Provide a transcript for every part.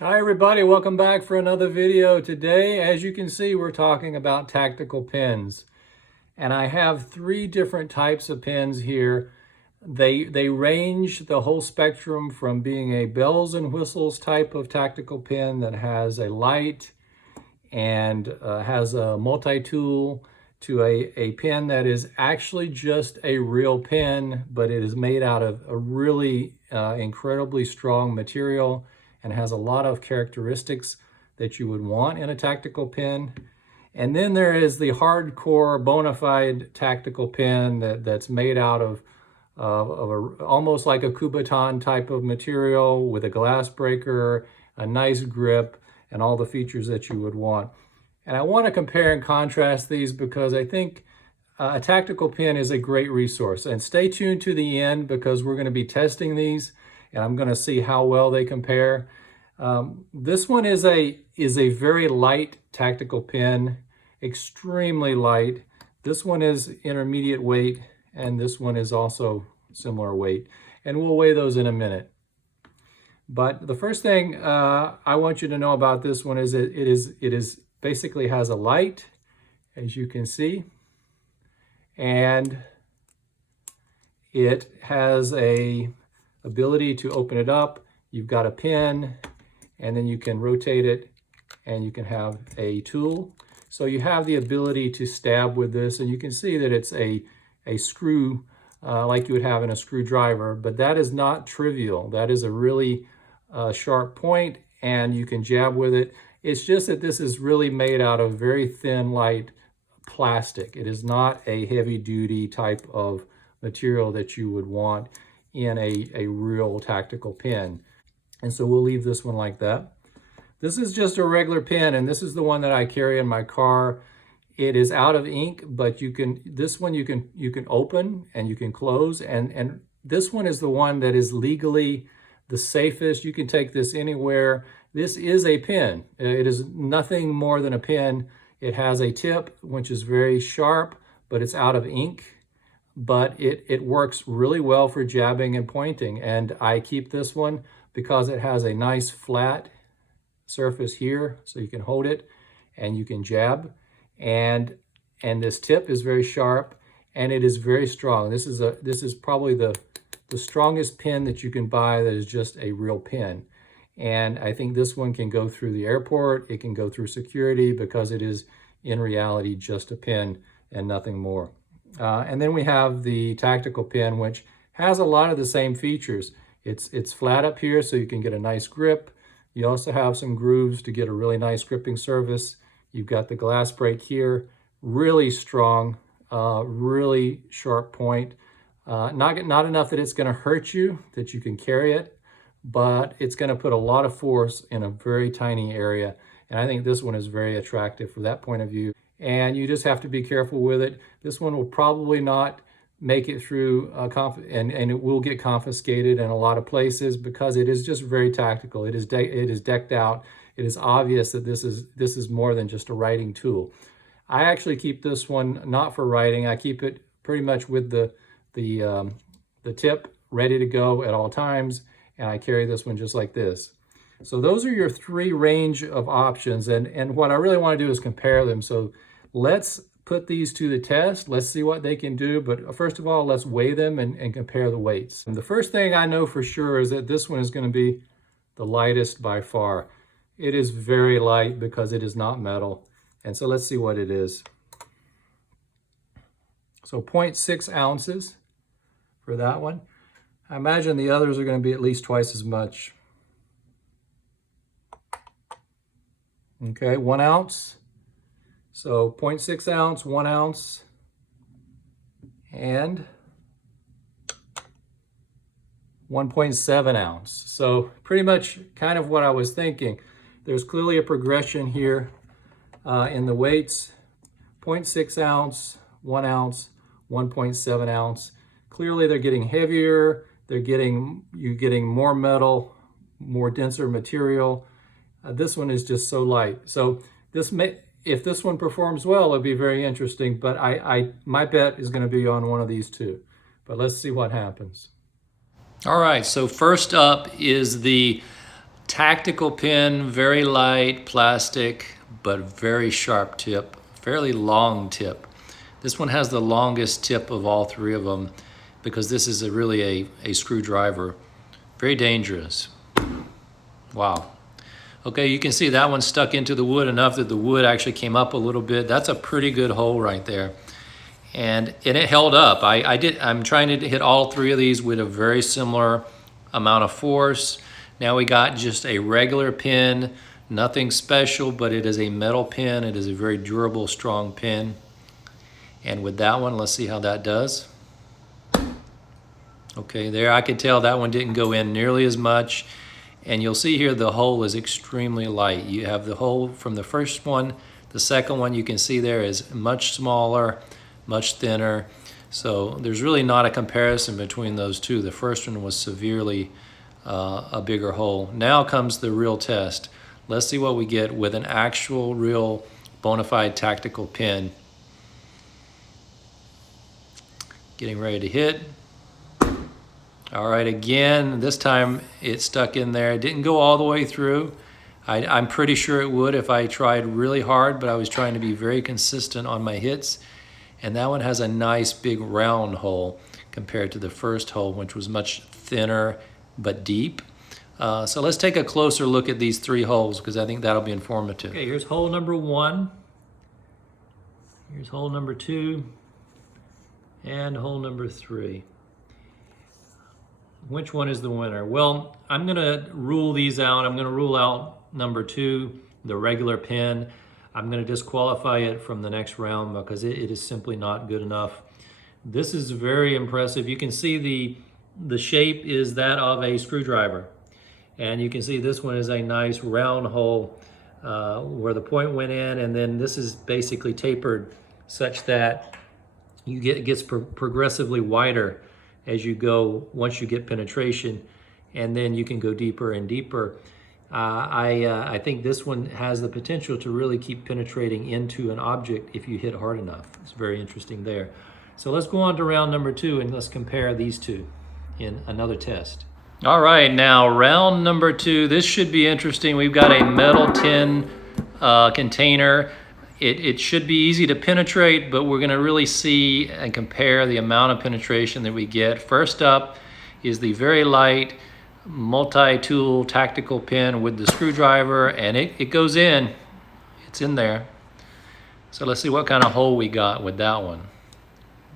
Hi everybody, welcome back for another video. Today, as you can see, we're talking about tactical pens. And I have three different types of pens here. They range the whole spectrum from being a bells and whistles type of tactical pen that has a light and has a multi-tool to a pen that is actually just a real pen, but it is made out of a really incredibly strong material and has a lot of characteristics that you would want in a tactical pen. And then there is the hardcore bona fide tactical pen that's made out of almost like a Kubotan type of material with a glass breaker, a nice grip, and all the features that you would want. And I want to compare and contrast these because I think a tactical pen is a great resource. And stay tuned to the end because we're going to be testing these and I'm going to see how well they compare. This one is a very light tactical pen, extremely light. This one is intermediate weight, and this one is also similar weight. And we'll weigh those in a minute. But the first thing I want you to know about this one is that it is basically has a light, as you can see, and it has a ability to open it up. You've got a pin, and then you can rotate it, and you can have a tool. So you have the ability to stab with this, and you can see that it's a screw like you would have in a screwdriver, but that is not trivial. That is a really sharp point, and you can jab with it. It's just that this is really made out of very thin, light plastic. It is not a heavy-duty type of material that you would want in a real tactical pen. And so we'll leave this one like that. This is just a regular pen, and this is the one that I carry in my car. It is out of ink, but this one you can open and you can close, and this one is the one that is legally the safest. You can take this anywhere. This is a pen. It is nothing more than a pen. It has a tip, which is very sharp, but it's out of ink. But it works really well for jabbing and pointing. And I keep this one because it has a nice flat surface here, so you can hold it and you can jab. And this tip is very sharp, and it is very strong. This is probably the strongest pen that you can buy that is just a real pen. And I think this one can go through the airport. It can go through security because it is in reality just a pen and nothing more. And then we have the tactical pen, which has a lot of the same features. It's flat up here so you can get a nice grip. You also have some grooves to get a really nice gripping surface. You've got the glass break here, really strong, really sharp point. Not enough that it's going to hurt you, that you can carry it, but it's going to put a lot of force in a very tiny area. And I think this one is very attractive from that point of view. And you just have to be careful with it. This one will probably not make it through and it will get confiscated in a lot of places because it is just very tactical. It is decked out. It is obvious that this is more than just a writing tool. I actually keep this one not for writing. I keep it pretty much with the tip ready to go at all times, and I carry this one just like this. So those are your three range of options, and what I really want to do is compare them. So let's put these to the test. Let's see what they can do. But first of all, let's weigh them and compare the weights. And the first thing I know for sure is that this one is going to be the lightest by far. It is very light because it is not metal. And so let's see what it is. So 0.6 ounces for that one. I imagine the others are going to be at least twice as much. Okay, 1 ounce. So 0.6 ounce, 1 ounce, and 1.7 ounce. So pretty much kind of what I was thinking. There's clearly a progression here in the weights. 0.6 ounce, 1 ounce, 1.7 ounce. Clearly they're getting heavier. You're getting more metal, more denser material. This one is just so light. So if this one performs well, it'll be very interesting, but my bet is going to be on one of these two. But let's see what happens. All right, so first up is the Tactical pin, very light plastic, but very sharp tip, fairly long tip. This one has the longest tip of all three of them because this is really a screwdriver. Very dangerous. Wow. Okay, you can see that one stuck into the wood enough that the wood actually came up a little bit. That's a pretty good hole right there. And it held up. I'm trying to hit all three of these with a very similar amount of force. Now we got just a regular pin, nothing special, but it is a metal pin. It is a very durable, strong pin. And with that one, let's see how that does. Okay, there I could tell that one didn't go in nearly as much. And you'll see here the hole is extremely light. You have the hole from the first one. The second one you can see there is much smaller, much thinner. So there's really not a comparison between those two. The first one was severely a bigger hole. Now comes the real test. Let's see what we get with an actual, real, bona fide tactical pin. Getting ready to hit. All right, again, this time it stuck in there. It didn't go all the way through. I'm pretty sure it would if I tried really hard, but I was trying to be very consistent on my hits. And that one has a nice big round hole compared to the first hole, which was much thinner but deep. So let's take a closer look at these three holes because I think that'll be informative. Okay, here's hole number 1. Here's hole number 2. And hole number 3. Which one is the winner? Well, I'm gonna rule these out. I'm gonna rule out number 2, the regular pin. I'm gonna disqualify it from the next round because it is simply not good enough. This is very impressive. You can see the shape is that of a screwdriver. And you can see this one is a nice round hole where the point went in, and then this is basically tapered such that it gets progressively wider as you go, once you get penetration, and then you can go deeper and deeper. I think this one has the potential to really keep penetrating into an object if you hit hard enough. It's very interesting there. So let's go on to round number 2 and let's compare these two in another test. All right, now round number 2. This should be interesting. We've got a metal tin container. It should be easy to penetrate, but we're gonna really see and compare the amount of penetration that we get. First up is the very light multi-tool tactical pin with the screwdriver, and it goes in. It's in there. So let's see what kind of hole we got with that one.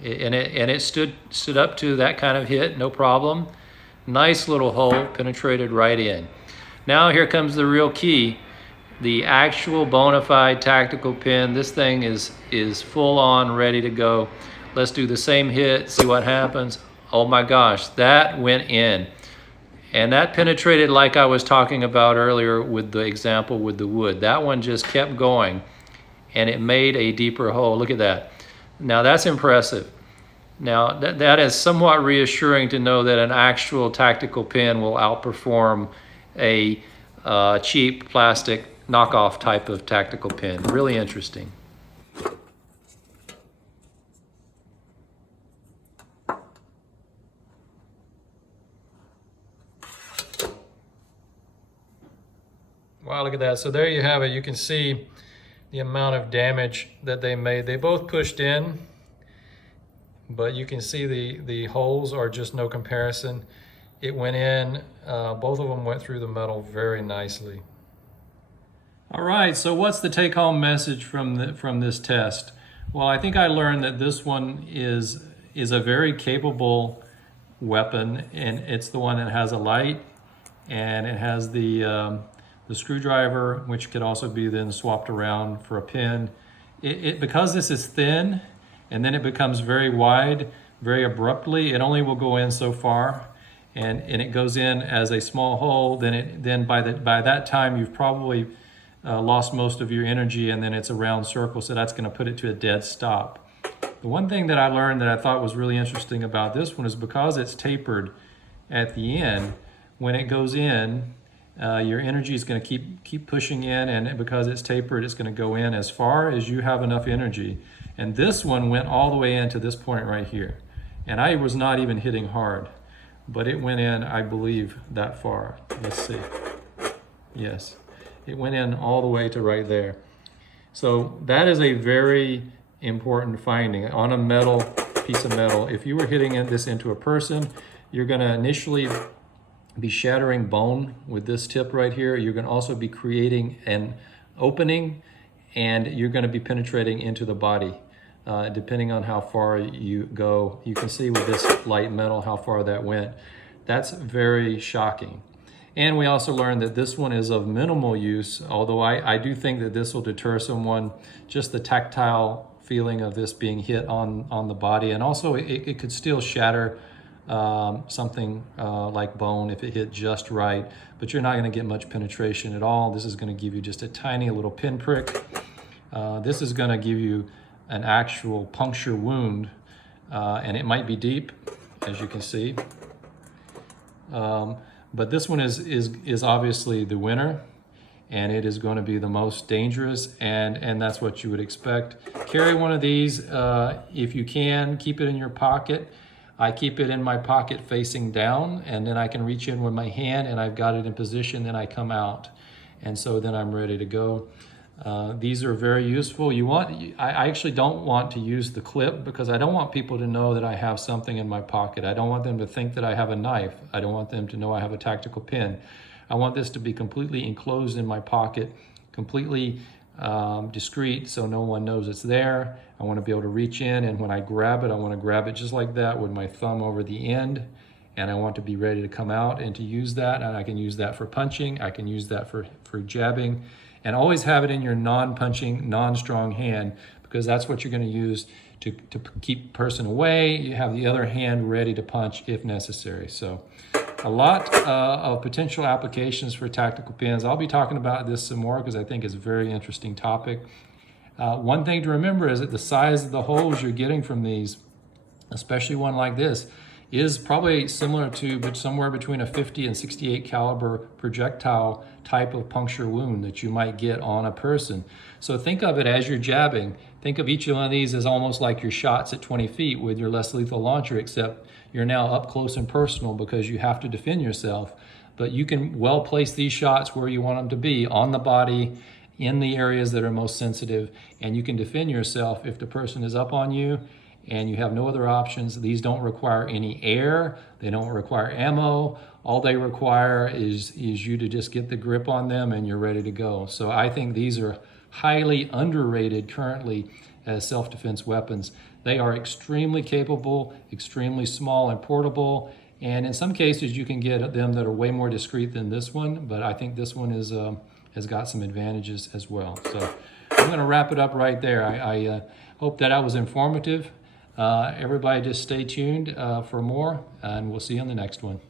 It stood up to that kind of hit, no problem. Nice little hole, penetrated right in. Now here comes the real key. The actual bona fide tactical pin. This thing is full on, ready to go. Let's do the same hit, see what happens. Oh my gosh, that went in. And that penetrated like I was talking about earlier with the example with the wood. That one just kept going and it made a deeper hole. Look at that. Now that's impressive. Now that is somewhat reassuring to know that an actual tactical pin will outperform a cheap plastic knockoff type of tactical pin. Really interesting. Wow, look at that. So there you have it. You can see the amount of damage that they made. They both pushed in, but you can see the holes are just no comparison. It went in, both of them went through the metal very nicely. All right, so what's the take-home message from this test? Well, I think I learned that this one is a very capable weapon, and it's the one that has a light, and it has the screwdriver, which could also be then swapped around for a pin. Because this is thin, and then it becomes very wide, very abruptly, it only will go in so far, and it goes in as a small hole. Then by that time you've probably lost most of your energy, and then it's a round circle, so that's going to put it to a dead stop. The one thing that I learned that I thought was really interesting about this one is because it's tapered at the end, when it goes in, your energy is going to keep pushing in, and because it's tapered, it's going to go in as far as you have enough energy. And this one went all the way into this point right here. And I was not even hitting hard, but it went in, I believe, that far. Let's see. Yes, it went in all the way to right there. So that is a very important finding. On a metal, piece of metal, if you were hitting this into a person, you're going to initially be shattering bone with this tip right here. You're going to also be creating an opening, and you're going to be penetrating into the body. Depending on how far you go, you can see with this light metal how far that went. That's very shocking. And we also learned that this one is of minimal use, although I do think that this will deter someone, just the tactile feeling of this being hit on the body. And also it could still shatter something like bone if it hit just right, but you're not going to get much penetration at all. This is going to give you just a tiny little pinprick. This is going to give you an actual puncture wound, and it might be deep, as you can see. But this one is obviously the winner, and it is going to be the most dangerous, and that's what you would expect. Carry one of these if you can. Keep it in your pocket. I keep it in my pocket facing down, and then I can reach in with my hand, and I've got it in position, then I come out. And so then I'm ready to go. These are very useful. I actually don't want to use the clip because I don't want people to know that I have something in my pocket. I don't want them to think that I have a knife. I don't want them to know I have a tactical pin. I want this to be completely enclosed in my pocket, completely discreet so no one knows it's there. I want to be able to reach in, and when I grab it, I want to grab it just like that with my thumb over the end, and I want to be ready to come out and to use that. And I can use that for punching. I can use that for jabbing. And always have it in your non-punching, non-strong hand, because that's what you're going to use to keep the person away. You have the other hand ready to punch if necessary. So a lot of potential applications for tactical pins. I'll be talking about this some more because I think it's a very interesting topic. One thing to remember is that the size of the holes you're getting from these, especially one like this, is probably similar to but somewhere between a 50 and 68 caliber projectile type of puncture wound that you might get on a person. So think of it as you're jabbing. Think of each one of these as almost like your shots at 20 feet with your less lethal launcher, except you're now up close and personal because you have to defend yourself. But you can well place these shots where you want them to be, on the body, in the areas that are most sensitive, and you can defend yourself if the person is up on you and you have no other options. These don't require any air. They don't require ammo. All they require is you to just get the grip on them and you're ready to go. So I think these are highly underrated currently as self-defense weapons. They are extremely capable, extremely small and portable. And in some cases you can get them that are way more discreet than this one, but I think this one has got some advantages as well. So I'm gonna wrap it up right there. I hope that I was informative. Everybody just stay tuned for more, and we'll see you on the next one.